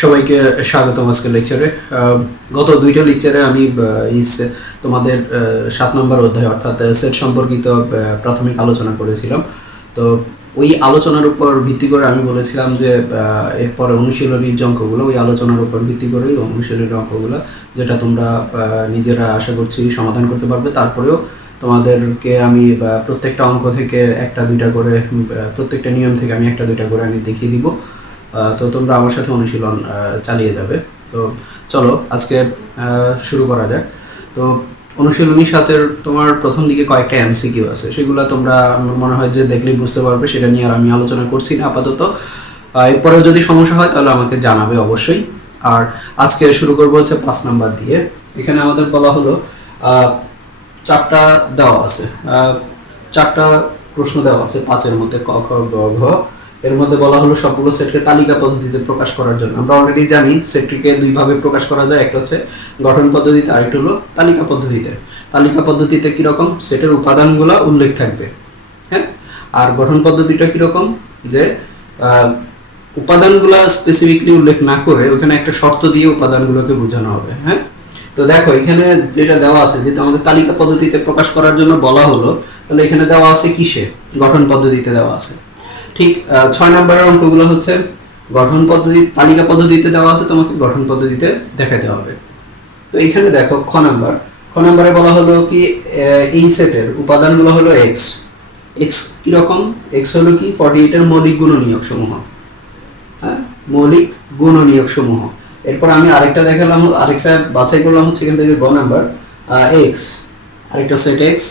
সবাইকে স্বাগতম আজকের লেকচারে। গত দুইটা লেকচারে আমি তোমাদের 7 নম্বর অধ্যায় অর্থাৎ সেট সম্পর্কিত প্রাথমিক আলোচনা করেছিলাম। তো ওই আলোচনার উপর ভিত্তি করে আমি বলেছিলাম যে এরপরে অনুশীলনীর যে অঙ্কগুলো ওই আলোচনার উপর ভিত্তি করেই অনুশীলনীর অঙ্কগুলো, যেটা তোমরা নিজেরা আশা করছি সমাধান করতে পারবে। তারপরেও তোমাদেরকে আমি প্রত্যেকটা অঙ্ক থেকে একটা দুইটা করে, প্রত্যেকটা নিয়ম থেকে আমি একটা দুইটা করে আমি দেখিয়ে দিব। তো তোমরা আমার সাথে অনুশীলন চালিয়ে যাবে। তো চলো আজকে শুরু করা যাক। তো অনুশীলনীর সাথে তোমার প্রথম দিকে কয়েকটা এমসিকিউ আছে, সেগুলো তোমরা মনে হয় যে দেখলেই বুঝতে পারবে, সেটা নিয়ে আর আমি আলোচনা করছি না আপাতত। এরপরেও যদি সমস্যা হয় তাহলে আমাকে জানাবে অবশ্যই। আর আজকে শুরু করবো হচ্ছে 5 নাম্বার দিয়ে। এখানে আমাদের বলা হলো 4টা দেওয়া আছে, 4টা প্রশ্ন দেওয়া আছে 5-এর মধ্যে ক খ গ ঘ। এর মধ্যে বলা হলো সবগুলো সেটকে তালিকা পদ্ধতিতে প্রকাশ করার জন্য। আমরা অলরেডি জানি সেটটিকে দুইভাবে প্রকাশ করা যায়, একটা হচ্ছে গঠন পদ্ধতিতে, আরেকটা হলো তালিকা পদ্ধতিতে। তালিকা পদ্ধতিতে কিরকম, সেটের উপাদানগুলো উল্লেখ থাকবে, হ্যাঁ। আর গঠন পদ্ধতিটা কিরকম, যে উপাদানগুলো স্পেসিফিকলি উল্লেখ না করে ওখানে একটা শর্ত দিয়ে উপাদানগুলোকে বোঝানো হবে, হ্যাঁ। তো দেখো এখানে যেটা দেওয়া আছে, যেহেতু আমাদের তালিকা পদ্ধতিতে প্রকাশ করার জন্য বলা হলো, তাহলে এখানে দেওয়া আছে কিসে, গঠন পদ্ধতিতে দেওয়া আছে। ঠিক 6 নম্বরের অঙ্কগুলো হচ্ছে গঠন পদ্ধতি, তালিকা পদ্ধতিতে দেওয়া আছে, তোমাকে গঠন পদ্ধতিতে দেখাতে হবে। তো এখানে দেখো খ নম্বরে বলা হলো কি, এই সেটের উপাদানগুলো হলো এক্স। এক্স কিরকম, এক্স হলো কি 48 এর মৌলিক গুণনীয়ক সমূহ, হ্যাঁ, মৌলিক গুণনীয়ক সমূহ। এরপর আমি আরেকটা দেখালাম, আরেকটা বাছাই করলাম হচ্ছে এখান থেকে গ নাম্বার, এক্স, আরেকটা সেট এক্স,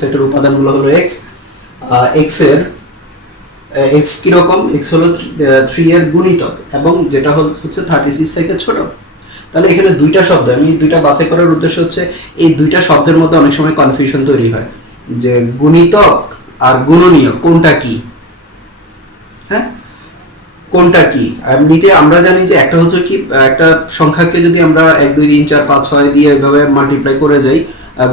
সেটের উপাদানগুলো হলো এক্স। এক্স এর এক্স কিরকম, এক্স হলো 3 এর গুণিতক এবং যেটা হচ্ছে 36 থেকে ছোট। তাহলে এখানে দুইটা শব্দ, আমি দুইটা বাছাই করার উদ্দেশ্য হচ্ছে এই দুইটা শব্দের মধ্যে অনেক সময় কনফিউশন তৈরি হয় যে গুণিতক আর গুণনীয়ক কোনটা কি, হ্যাঁ, কোনটা কি। এমনিতে আমরা জানি যে একটা হচ্ছে কি, একটা সংখ্যাকে যদি আমরা 1 2 3 4 5 6 দিয়ে এইভাবে মাল্টিপ্লাই করে যাই,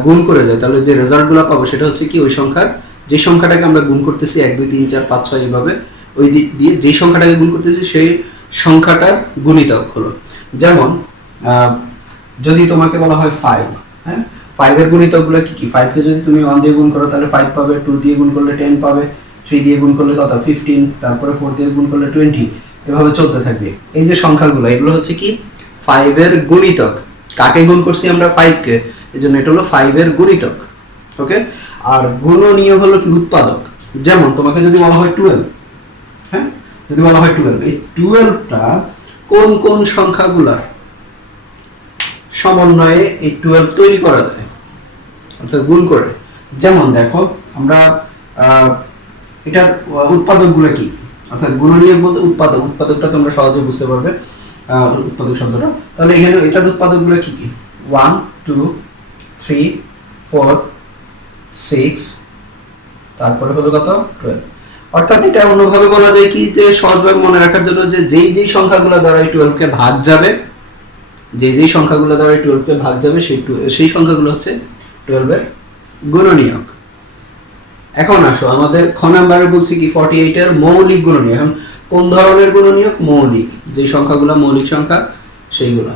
গুণ করে যাই, তাহলে যে রেজাল্টগুলো পাবো সেটা হচ্ছে কি ওই সংখ্যার, যে সংখ্যাটাকে আমরা গুণ করতেছি 1 2 3 4 5 6 এইভাবে, ওই দিক দিয়ে যে সংখ্যাটাকে গুণ করতেছি সেই সংখ্যাটার গুণিতক হলো। যেমন যদি তোমাকে বলা হয় 5, হ্যাঁ, 5 এর গুণিতকগুলো কি কি, 5 কে যদি তুমি 1 দিয়ে গুণ করো তাহলে 5 পাবে, 2 দিয়ে গুণ করলে 10 পাবে, 3 দিয়ে গুণ করলে কত 15, তারপরে 4 দিয়ে গুণ করলে 20, এভাবে চলতে থাকবে। এই যে সংখ্যাগুলো, এগুলো হচ্ছে কি 5 এর গুণিতক। কাকে গুণ করছি আমরা, 5 কে, এজন্য এটা হলো 5 এর গুণিতক, ওকে। আর গুণনীয়ক হলো কি উৎপাদক। যেমন তোমাকে যদি বলা হয় 12, হ্যাঁ, যদি বলা হয় 12, এই 12টা কোন কোন সংখ্যাগুলোর সমন্বয়ে এই 12 তৈরি করা যায়, অর্থাৎ গুণ করে। যেমন দেখো আমরা এটার উৎপাদকগুলো কি, অর্থাৎ গুণনীয়ক বলতে উৎপাদক, উৎপাদকটা তোমরা সহজে বুঝতে পারবে উৎপাদক শব্দটা। তাহলে এখানে এটার উৎপাদকগুলো কি কি, 1 2 3 4 6, তারপরে হলো কত 12। অর্থাৎ এটা অন্যভাবে বলা যায় কি, যে সহজভাবে মনে রাখার জন্য যে যেই যেই সংখ্যাগুলো দ্বারা এই 12 কে ভাগ যাবে, যে যেই সংখ্যাগুলো দ্বারা এই 12 কে ভাগ যাবে সেই সংখ্যাগুলো হচ্ছে 12 এর গুণনীয়ক। এখন আসো আমাদের খ নাম্বারে বলছি কি 48 এর মৌলিক গুণনীয়ক। এখন কোন ধরনের গুণনীয়ক, মৌলিক, যে সংখ্যাগুলো মৌলিক সংখ্যা সেইগুলো।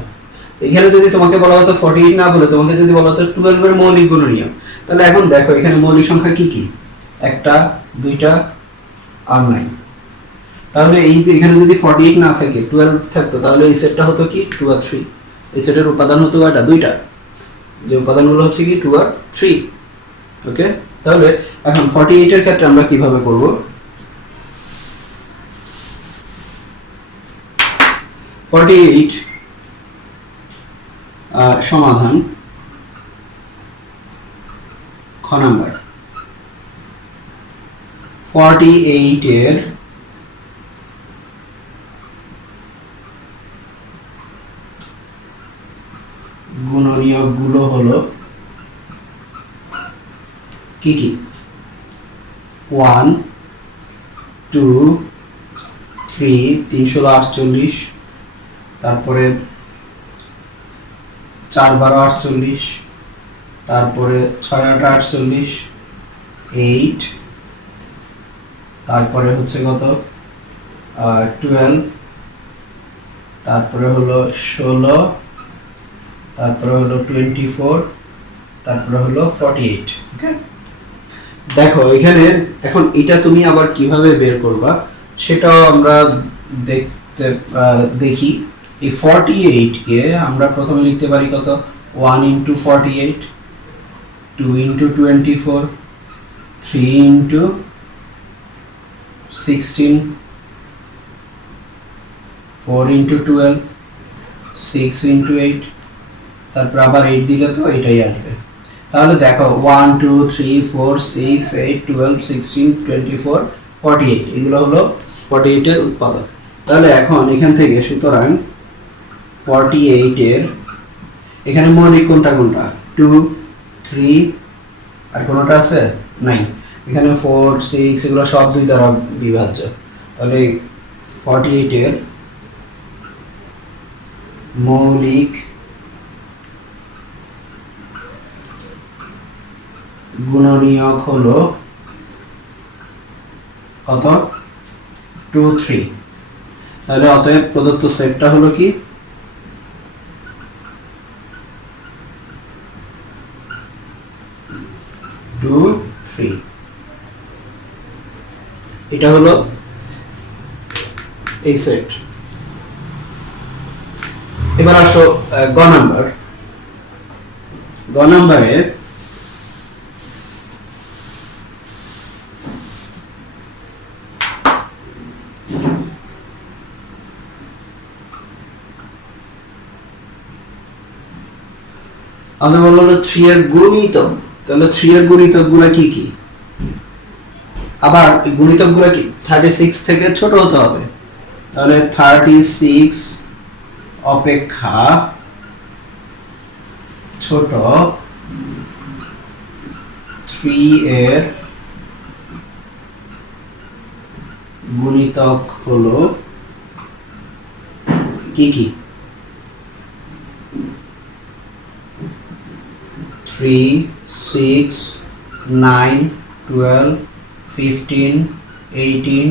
এখানে যদি তোমাকে বলা হতো 48 না বলে তোমাকে যদি বলা হতো 12 এর মৌলিক গুণনীয়ক, তাহলে এখন দেখো এখানে মৌলিক সংখ্যা কি কি, একটা দুইটা আর নাই। তাহলে এই যে এখানে যদি 48 না থাকে 12 থাকতো, তাহলে এই সেটটা হতো কি 2 আর 3। এই সেটের উপাদান হতো এটা দুইটা, যে উপাদানগুলো হচ্ছে কি 2 আর 3, ওকে। তাহলে এখন 48 এর ক্ষেত্রে আমরা কিভাবে করব, 48 সমাধান খ নাম্বার। 48 এর গুণনীয়কগুলো হলো কি কি, 1 2 3, 3 16 48, তারপরে 4 12 48, তারপরে 6 8 48, 8, তারপরে হচ্ছে কত 12, তারপরে হলো 16, তারপরে হলো 24, তারপরে হলো 48। ওকে, দেখো এখানে এখন এটা তুমি আবার কিভাবে বের করবা সেটাও আমরা দেখি। এই 48 কে আমরা প্রথমে লিখতে পারি কত, 1 into 48, 2 into 24, 3 into 16, 4 into 12, 6 into 8, তারপর আবার 8 দিলে তো এটাই আসবে। তাহলে দেখো 1 2 3 4 6 8 12 16 24 48 এগুলো হলো 48 এর উৎপাদক। তাহলে এখন এখান থেকে সুতরাং 48 এর এখানে মৌলিক কোনটা কোনটা, 2 3 আর কোনটা আছে নাই, এখানে 4 6 এগুলো সব 2 দ্বারা বিভাজ্য। তাহলে 48 এর মৌলিক গুণনীয়ক হলো কত, 2 3। তাহলে অতএব প্রদত্ত সেটটা হলো কি, 2 3। এটা হলো এই সেট। এবার আসো গ নাম্বার। গ নাম্বারে আমাদের বললো 3 এর গুণিতক। তাহলে 3 এর গুণিতক গুলো কি কি, আবার গুণিতক গুলো কি 36 থেকে ছোট হতে হবে। তাহলে 36 অপেক্ষা ছোট 3 এর গুণিতক হলো কি কি, 3 6 9 12 15 18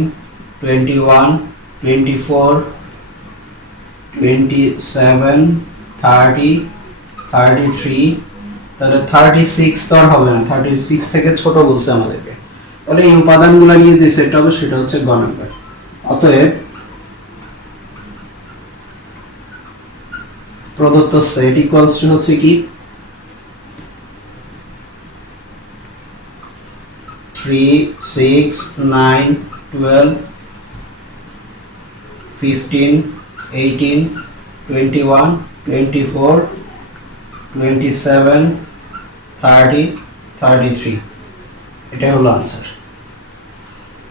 21 24 27 30 33। তাহলে 36 তো আর হবে না, 36 থেকে ছোট বলছে আমাদেরকে। তাহলে এই উপাদানগুলো নিয়ে যে সেট হবে সেটা হচ্ছে গ নাম্বার। অতএব প্রদত্ত সেট ইকুয়ালস টু হচ্ছে কি, 3 6 9 12 15 18 21 24 27 30 33। এটাই হলো आंसर।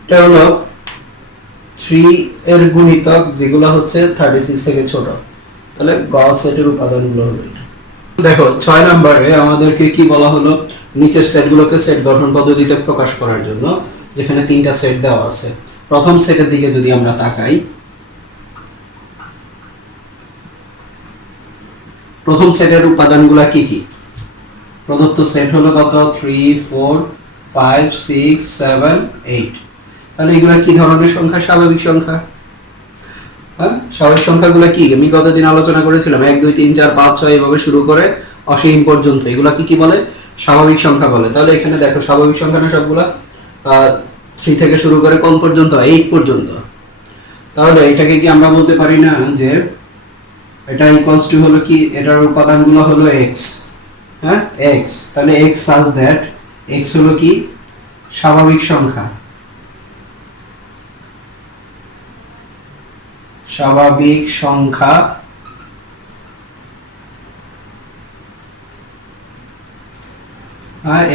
এটা হলো 3 এর গুণিতক যেগুলো হচ্ছে 36 থেকে ছোট। তাহলে গ সেটের উপাদানগুলো হলো এটা। দেখো 6 নম্বরে আমাদেরকে কি বলা হলো, নিচের সেটগুলোকে সেট গঠন পদ্ধতিতে প্রকাশ করার জন্য, যেখানে 3টা সেট দেওয়া আছে। প্রথম সেটের দিকে যদি আমরা তাকাই, প্রথম সেটের উপাদানগুলো কি কি, প্রদত্ত সেট হলো কত, 3 4 5 6 7 8। তাহলে এগুলা কি ধরনের সংখ্যা, স্বাভাবিক সংখ্যা। হ্যাঁ, স্বাভাবিক সংখ্যাগুলো কি আমি গতদিন আলোচনা করেছিলাম, 1 2 3 4 5 6 এভাবে শুরু করে অসীম পর্যন্ত, এগুলা কি বলে, স্বাভাবিক সংখ্যা বলে। তাহলে এখানে দেখো স্বাভাবিক সংখ্যা না সবগুলা, 3 থেকে শুরু করে কোন পর্যন্ত, 8 পর্যন্ত। তাহলে এটাকে কি আমরা বলতে পারি না যে এটা ইকুয়ালস টু হলো কি, এটার উপাদানগুলো হলো x। হ্যাঁ, x। তাহলে x such that x হলো কি, স্বাভাবিক সংখ্যা। স্বাভাবিক সংখ্যা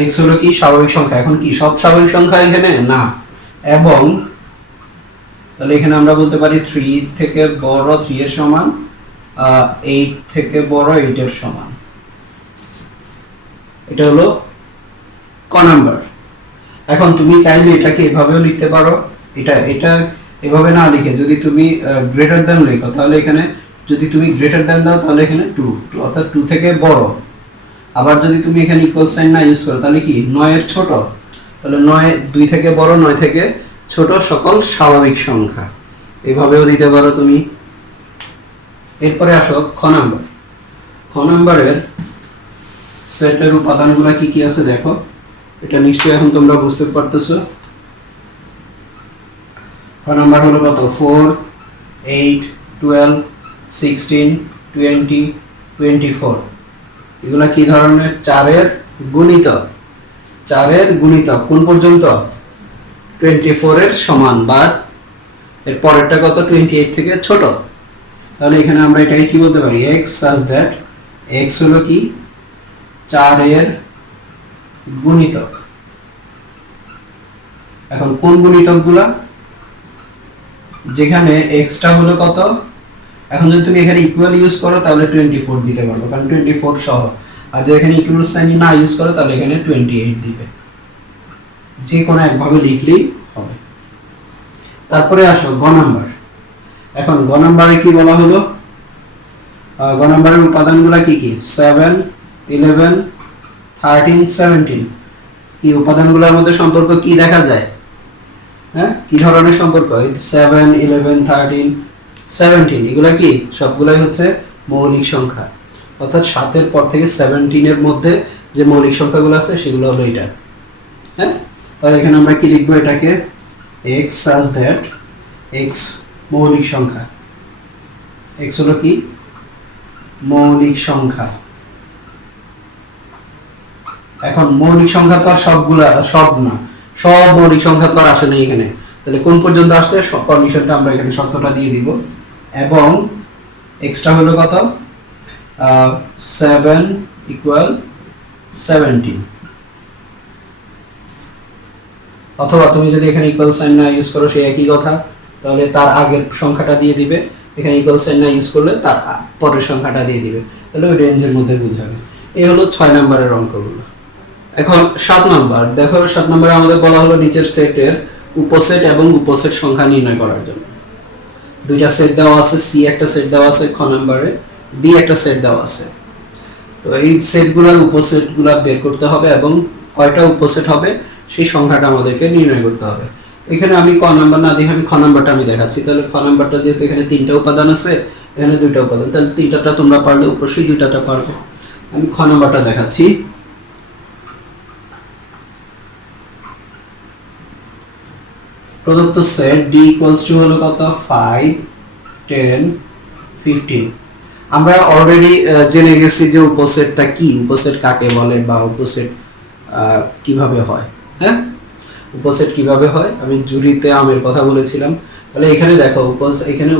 x হলো কি, স্বাভাবিক সংখ্যা। এখন কি সব স্বাভাবিক সংখ্যা এখানে না, এবং তাহলে এখানে আমরা বলতে পারি 3 থেকে বড় 3 এর সমান, 8 থেকে বড় 8 এর সমান। এটা হলো ক নাম্বার। এখন তুমি চাইলে এটাকে এভাবেও লিখতে পারো, এটা এভাবে না লিখে যদি তুমি গ্রেটার দ্যান লেখো, তাহলে এখানে যদি তুমি গ্রেটার দ্যান দাও তাহলে এখানে 2 অর্থাৎ 2 থেকে বড়। আবার যদি তুমি এখানে ইকুয়াল সাইন না ইউজ করো তাহলে কি 9 এর ছোট। তাহলে 9 2 থেকে বড় 9 থেকে ছোট সকল স্বাভাবিক সংখ্যা, এভাবেও দিতে পারো তুমি। এরপরে আসো খ নাম্বার। খ নাম্বারের সেটের উপাদানগুলো কি কি আছে দেখো, এটা নিশ্চয়ই এখন তোমরা বুঝতে পারতেছো। খ নাম্বার হলো কত, 4, 8, 12, 16, 20, 24। এগুলা কি ধরনের, 4-এর গুণিতক। 4-এর গুণিতক কোন পর্যন্ত, 24-এর সমান, বা এর পরেরটা কত, 28 থেকে ছোট। তাহলে এখানে আমরা এটাকে কি বলতে পারি, x such that x হলো কি 4-এর গুণিতক। এখন কোন গুণিতকগুলা, যেখানে x টা হলো কত, এখন যদি তুমি এখানে ইকুয়াল ইউজ করো তাহলে 24 দিতে পারবো, কারণ 24 সহ। আর যদি এখানে ইকুয়াল সাইন না ইউজ করো তাহলে এখানে 28 দিবে, যে কোনো একভাবে লিখলেই হবে। তারপরে আসো গ নাম্বার। এখন গ নাম্বারে কি বলা হলো, গ নাম্বারের উপাদানগুলো কি কি, 7, 11, 13, 17। এই উপাদানগুলোর মধ্যে সম্পর্ক কি দেখা যায়, হ্যাঁ কি ধরনের সম্পর্ক, 7, 11, 13, 17 এগুলা কি সবগুলাই হচ্ছে মৌলিক সংখ্যা। অর্থাৎ 7-এর পর থেকে 17-এর মধ্যে যে মৌলিক সংখ্যাগুলো আছে সেগুলো হলো এটা। হ্যাঁ, তাহলে এখানে আমরা কি লিখবো, এটাকে x such that x মৌলিক সংখ্যা। x হলো কি মৌলিক সংখ্যা। এখন মৌলিক সংখ্যা তো আর সবগুলা সব না, সব মৌলিক সংখ্যা তো আর আসে না এখানে। তাহলে কোন পর্যন্ত আসছে, কন্ডিশনটা আমরা এখানে শর্তটা দিয়ে দিব। এবং এক্সট্রা হলো কত, 7 = 17। অথবা তুমি যদি এখানে ইকুয়াল সাইন না ইউজ করো সেই একই কথা, তাহলে তার আগের সংখ্যাটা দিয়ে দিবে। এখানে ইকুয়াল সাইন না ইউজ করলে তার পরের সংখ্যাটা দিয়ে দিবে, তাহলে ওই রেঞ্জের মধ্যে বুঝাবে। এই হলো 6 নম্বরের অঙ্কগুলো। এখন 7 নাম্বার দেখো, 7 নম্বরে আমাদের বলা হলো নিচের সেটের উপসেট এবং উপসেট সংখ্যা নির্ণয় করার জন্য। দুইটা সেট দেওয়া আছে, সি একটা সেট দেওয়া আছে খ নম্বরে, বি একটা সেট দেওয়া আছে। তো এই সেটগুলোর উপসেটগুলো বের করতে হবে এবং কয়টা উপসেট হবে সেই সংখ্যাটা আমাদেরকে নির্ণয় করতে হবে। এখানে আমি ক নাম্বার না দিয়ে আমি খ নাম্বারটা আমি দেখাচ্ছি। তাহলে খ নাম্বারটা যেহেতু এখানে 3টা উপাদান আছে, এখানে 2টা উপাদান, তাহলে 3টাটা তোমরা পারলে অবশ্যই 2টাটা পারবে। আমি খ নাম্বারটা দেখাচ্ছি। প্রদত্ত সেট D = হলো কত, 5, 10, 15। আমরা অলরেডি জেনে গেছি যে উপসেটটা কি, উপসেট কাকে বলে বা উপসেট কিভাবে হয়। হ্যাঁ, উপসেট কিভাবে হয় আমি জুরিতে আমের কথা বলেছিলাম। তাহলে এখানে দেখো এখানে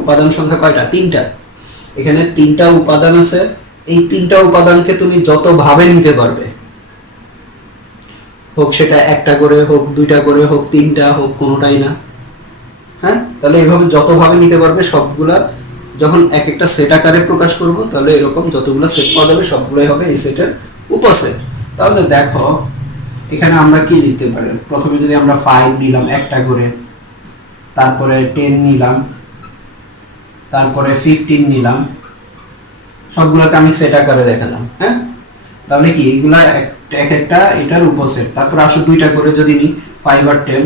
উপাদান সংখ্যা কয়টা, 3টা। এখানে 3টা উপাদান আছে, এই 3টা উপাদানকে তুমি যত ভাবে নিতে পারবে, হোক সেটা একটা করে, হোক 2টা করে, হোক 3টা, হোক কোনোটাই না। হ্যাঁ, তাহলে এইভাবে যতভাবে নিতে পারবে সবগুলা যখন এক একটা সেট আকারে প্রকাশ করব, তাহলে এরকম যতগুলো সেট পাওয়া যাবে সবগুলোই হবে এই সেটের উপসেট। তাহলে দেখো এখানে আমরা কি লিখতে পারি, প্রথমে যদি আমরা 5 নিলাম একটা করে, তারপরে 10 নিলাম, তারপরে 15 নিলাম, সবগুলোকে আমি সেট আকারে দেখালাম। হ্যাঁ, তাহলে কি এগুলা এক একটা এটার উপসেট। তারপর আসো 2টা করে যদি নি, 5 আর 10,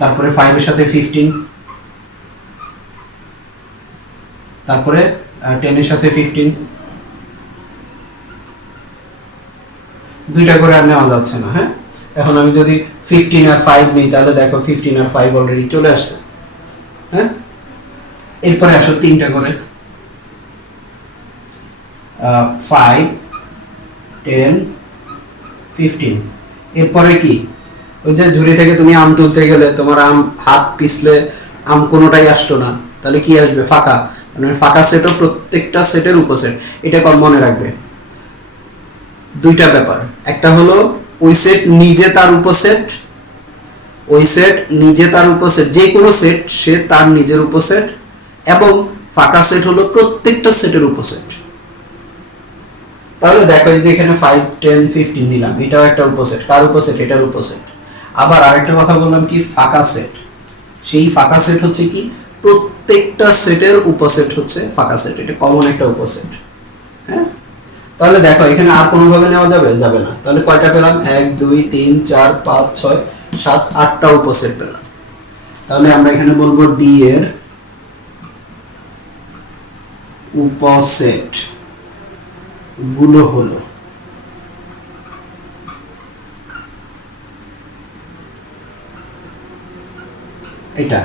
তারপরে 5 এর সাথে 15, তারপরে 10 এর সাথে 15, 2টা করে আর নেওয়া যাচ্ছে না। হ্যাঁ, এখন আমি যদি 15 আর 5 নিই তাহলে দেখো 15 আর 5 অলরেডি চলে আসছে। হ্যাঁ, এরপরে আসো 3টা করে, 5, 10, 15। এরপরে কি, ওই যে ঝুড়ি থেকে তুমি আম তুলতে গেলে তোমার আম হাত পিছলে আম কোনোটাই আসলো না, তাহলে কি আসবে, ফাঁকা। মানে ফাঁকা সেটও প্রত্যেকটা সেটের উপসেট। এটা মনে রাখবে। 2টা ব্যাপার, একটা হলো ওই সেট নিজে তার উপসেট, ওই সেট নিজে তার উপসেট, যে কোনো সেট সে তার নিজের উপসেট, এবং ফাঁকা সেট হলো প্রত্যেকটা সেটের উপসেট। তাহলে দেখো যে এখানে 5, 10, 15 নিলাম, এটাও একটা উপসেট। কার উপসেট, এটার উপসেট। আবার আরেকটা কথা বললাম কি, ফাঁকা সেট। সেই ফাঁকা সেট হচ্ছে কি, প্রত্যেকটা সেটের উপসেট হচ্ছে ফাঁকা সেট, এটা কমন একটা উপসেট। হ্যাঁ, তাহলে দেখো এখানে আর কোনোভাবে নেওয়া যাবে, যাবে না। তাহলে কয়টা পেলাম, 1, 2, 3, 4, 5, 6, 7, 8টা উপসেট পেলাম। তাহলে আমরা এখানে বলবো D এর উপসেট গুলো হলো এটা,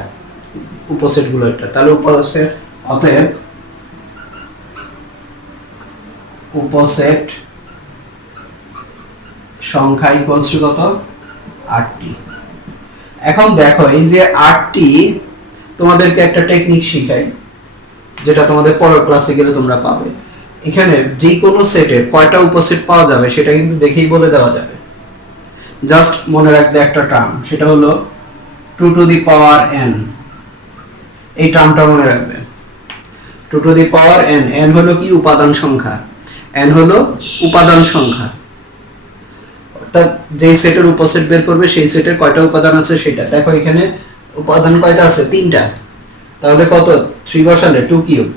উপসেট গুলো এটা। তাহলে উপসেট, অতএব উপসেট সংখ্যা ইকুয়ালস টু কত? 8টি। এখন দেখো এই যে 8টি, তোমাদেরকে একটা টেকনিক শিখাই যেটা তোমাদের পরের ক্লাসে গেলে তোমরা পাবে। এখানে যে কোনো সেটের কয়টা উপসেট পাওয়া যাবে সেটা কিন্তু দেখেই বলে দেওয়া যাবে। জাস্ট মনে রাখবে একটা টার্ম, সেটা হলো 2 টু দি পাওয়ার n। এই টার্মটা মনে রাখবে, 2 to the power n। n হলো কি? উপাদান সংখ্যা। n হলো উপাদান সংখ্যা, অর্থাৎ যে সেটের উপসেট বের করবে সেই সেটের কয়টা উপাদান আছে সেটা। দেখো এখানে উপাদান কয়টা আছে? 3টা। তাহলে কত? 3 বসালে 2 কিউব,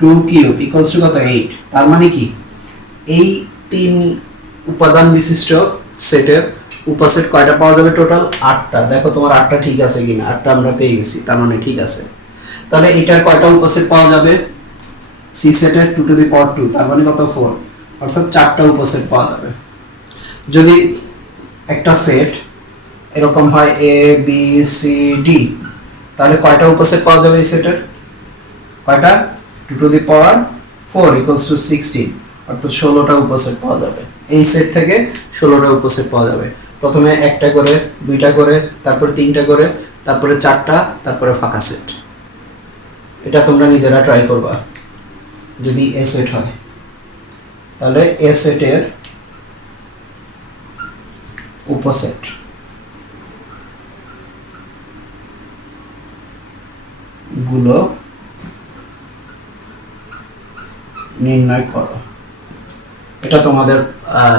2 কিউব ইকুয়ালস টু কত? 8। তার মানে কি এই 3 উপাদান বিশিষ্ট সেটের উপসেট কয়টা পাওয়া যাবে? টোটাল 8টা। দেখো তোমার 8টা ঠিক আছে কিনা? 8টা আমরা পেয়ে গেছি, তার মানে ঠিক আছে। তাহলে এটার কয়টা উপসেট পাওয়া যাবে? সি সেটের 2 টু দি পাওয়ার 2, তার মানে কত? 4। অর্থাৎ 4টা উপসেট পাওয়া যাবে। যদি একটা সেট এরকম হয় এ বি সি ডি, তাহলে কয়টা উপসেট পাওয়া যাবে এই সেটের? কয়টা? 2 to the power 4 equals to 16, অর্থাৎ 16টা উপসেট পাওয়া যাবে। এই সেট থেকে 16টা উপসেট পাওয়া যাবে। প্রথমে একটা করে, দুইটা করে, তারপরে 3টা করে, তারপরে 4টা, তারপরে ফাঁকা সেট। এটা তোমরা নিজেরা ট্রাই করবা যদি এ সেট হয়। তাহলে এ সেটের উপসেট গুলো নির্ণয় করো। এটা তোমাদের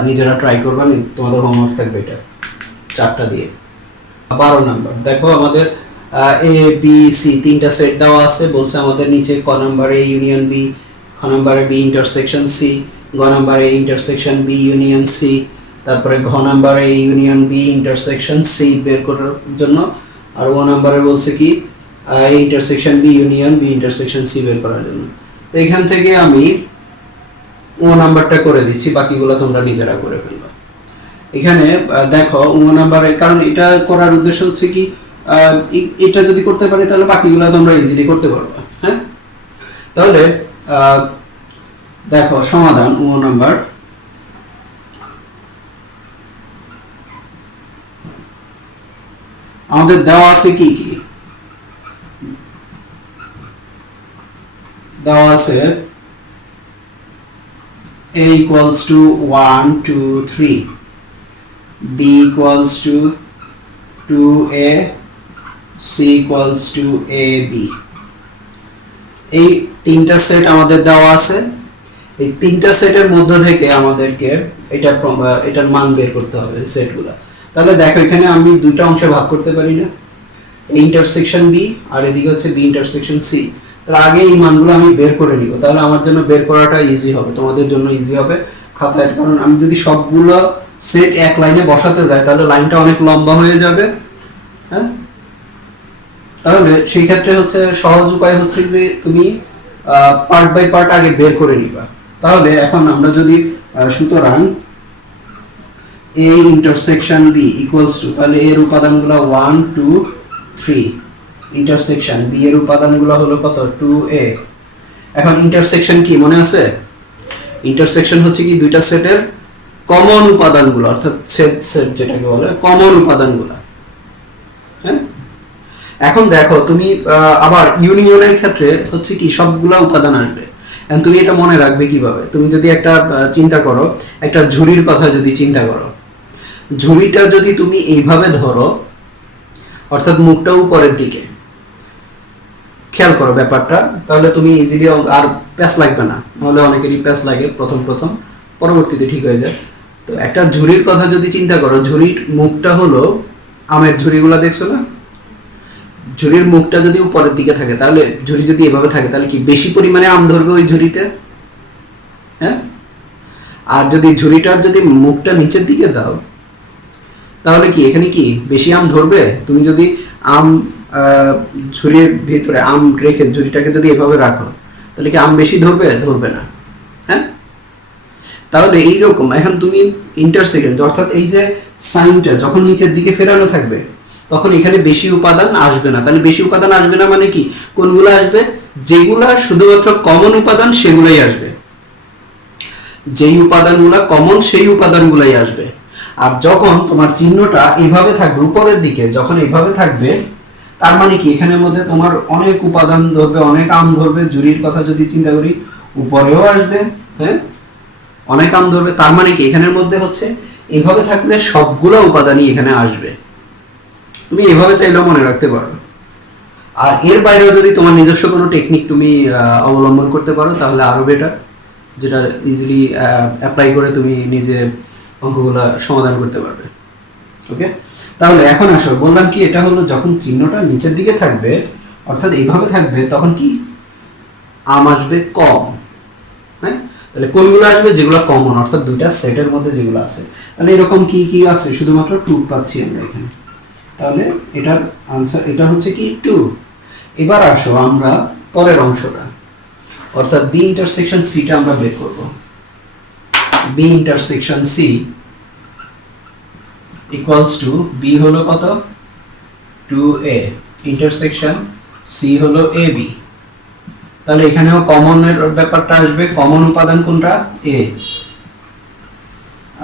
নিজেরা ট্রাই করবা, তোমাদের হোমওয়ার্ক থাকবে এটা 4টা দিয়ে। 12 নাম্বার দেখো, আমাদের এ বি সি 3টা সেট দেওয়া আছে। বলছে আমাদের নিচে ক নাম্বারে এ ইউনিয়ন বি, খ নাম্বারে বি ইন্টারসেকশন সি, গ নাম্বারে A intersection B union C, তারপরে ঘ নাম্বারে A union B intersection C বের করার জন্য, আর ও নাম্বারে বলছে কি A intersection B union B intersection C বের করার জন্য। তো এখান থেকে আমি ও নাম্বারটা করে দিচ্ছি, বাকিগুলো তোমরা নিজেরা করে ফেলবা। এখানে দেখো ও নাম্বারে, কারণ এটা করার উদ্দেশ্য হচ্ছে কি এটা যদি করতে পারি তাহলে বাকিগুলো তোমরা ইজিলি করতে পারবে। হ্যাঁ, তাহলে দেখো সমাধান ও নাম্বার। আমাদের দেওয়া আছে কি কি? দেওয়া আছে a equals to 1 2 3, b equals to 2a, c equals to ab। এই 3টা সেট আমাদের দেওয়া আছে। এই 3টা সেটের মধ্য থেকে আমাদেরকে এটার মান বের করতে হবে সেটগুলো। তাহলে দেখো এখানে আমি 2টা অংশে ভাগ করতে পারি না, ইন্টারসেকশন বি আর এদিকে হচ্ছে বি ইন্টারসেকশন সি। তাহলে আগে এই মানগুলো আমি বের করে নিব, তাহলে আমার জন্য বের করাটা ইজি হবে, তোমাদের জন্য ইজি হবে খাতায়। কারণ আমি যদি সবগুলো সেট এক লাইনে বসাতে যাই তাহলে লাইনটা অনেক লম্বা হয়ে যাবে। হ্যাঁ, তাহলে সেই ক্ষেত্রে হচ্ছে সহজ উপায় হচ্ছে যে তুমি পার্ট বাই পার্ট আগে বের করে নিবা। তাহলে এখন আমরা যদি সুতরাং A intersection B equals to, তাহলে এর উপাদানগুলো 1 2 3, ইন্টারসেকশন বি এর উপাদানগুলো হলো কত? 2a। এখন ইন্টারসেকশন কি মনে আছে? ইন্টারসেকশন হচ্ছে কি দুইটা সেটের কমন উপাদানগুলো, অর্থাৎ সেট যেটাকে বলে কমন উপাদানগুলো। হ্যাঁ, এখন দেখো তুমি আবার ইউনিয়নের ক্ষেত্রে হচ্ছে কি সবগুলা উপাদান আসবে। এখন তুমি এটা মনে রাখবে কিভাবে? তুমি যদি একটা চিন্তা করো, একটা ঝুড়ির কথা যদি চিন্তা করো, ঝুড়িটা যদি তুমি এইভাবে ধরো, অর্থাৎ মুখটা উপরের দিকে, খেয়াল করো ব্যাপারটা, তাহলে তুমি ইজিলি আর প্যাচ লাগবে না। নাহলে অনেকেরই প্যাচ লাগে প্রথম পরবর্তীতে ঠিক হয়ে যায়। তো একটা ঝুড়ির কথা যদি চিন্তা করো, ঝুড়ির মুখটা হলো আমের ঝুড়িগুলো দেখছো না? ঝুড়ির মুখটা যদি উপরের দিকে থাকে, তাহলে ঝুড়ি যদি এভাবে থাকে তাহলে কি বেশি পরিমাণে আম ধরবে ওই ঝুড়িতে? হ্যাঁ, আর যদি ঝুড়িটার যদি মুখটা নিচের দিকে দাও তাহলে কি এখানে কি বেশি আম ধরবে? তুমি যদি আম ঝুড়ির ভিতরে আম রেখে ঝুড়িটাকে যদি এভাবে রাখো তাহলে কি আম বেশি ধরবে? ধরবে না। হ্যাঁ, তাহলে এইরকম এখন তুমি ইন্টারসেকেন্ড অর্থাৎ এই যে সাইনটা যখন নিচের দিকে ফেরানো থাকবে তখন এখানে বেশি উপাদান আসবে না। তাহলে বেশি উপাদান আসবে না মানে কি? কোনগুলো আসবে? যেগুলা শুধুমাত্র কমন উপাদান সেগুলোই আসবে, যেই উপাদানগুলো কমন সেই উপাদানগুলোই আসবে। আর যখন তোমার চিহ্নটা এইভাবে থাকবে উপরের দিকে, যখন এইভাবে থাকবে তার মানে কি এখানের মধ্যে তোমার অনেক উপাদান ধরবে, অনেক আম ধরবে। জুরির কথা যদি চিন্তা করি উপরেও আসবে, হ্যাঁ অনেক আম ধরবে। তার মানে কি এখানের মধ্যে হচ্ছে এইভাবে থাকলে সবগুলো উপাদানই এখানে আসবে। তুমি এভাবে চাইলেও মনে রাখতে পারো। আর এর বাইরেও যদি তোমার নিজস্ব কোনো টেকনিক তুমি অবলম্বন করতে পারো তাহলে আরো বেটার, যেটা ইজিলি অ্যাপ্লাই করে তুমি নিজে অঙ্কগুলো সমাধান করতে পারবে। ওকে, তাহলে এখন আসো, বললাম কি এটা হলো যখন চিহ্নটা নিচের দিকে থাকবে অর্থাৎ এইভাবে থাকবে তখন কি আম আসবে কম। হ্যাঁ, তাহলে কোনগুলো আসবে? যেগুলো কমন অর্থাৎ দুইটা সেটের মধ্যে যেগুলো আছে। তাহলে এরকম কি কি আছে? শুধুমাত্র 2 পাচ্ছি আমরা এখানে। তাহলে এটার আনসার এটা হচ্ছে কি 2। এবার আসো আমরা পরের অংশটা অর্থাৎ বি ইন্টারসেকশন সিটা আমরা বের করব। B intersection C equals to B হলো কত? 2a ইন্টারসেকশন সি হলো ab। তাহলে এখানেও কমনের ব্যাপারটা আসবে। কমন উপাদান কোনটা? a,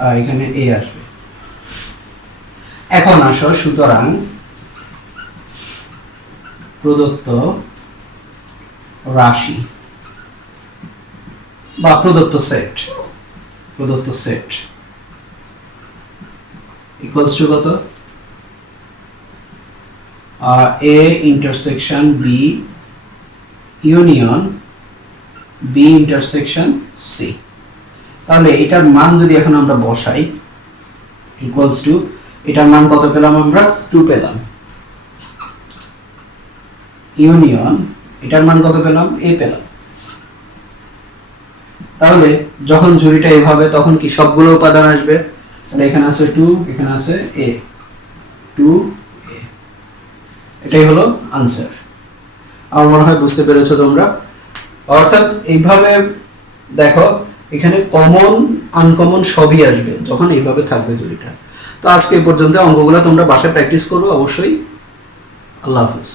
আর এখানে a আসবে। এখন আসো, সুতরাং প্রদত্ত রাশি বা প্রদত্ত সেট ইকুয়ালস টু কত? a intersection b union b intersection c। তাহলে এটার মান যদি এখন আমরা বসাই ইকুয়ালস টু, এটার মান কত পেলাম আমরা? 2 পেলাম। ইউনিয়ন এটার মান কত পেলাম? a পেলাম। তাহলে যখন জুড়িটা এভাবে তখন কি সবগুলো উপাদান আসবে? তাহলে এখানে আছে 2, এখানে আছে a, 2a। এটাই হলো আনসার। আমার মনে হয় বুঝতে পেরেছো তোমরা। অর্থাৎ এইভাবে দেখো এখানে কমন আনকমন সবই আসবে যখন এইভাবে থাকবে জুড়িটা। তো আজকে এই পর্যন্ত। অঙ্কগুলো তোমরা বাসায় প্র্যাকটিস করো অবশ্যই। আল্লাহ হাফেজ।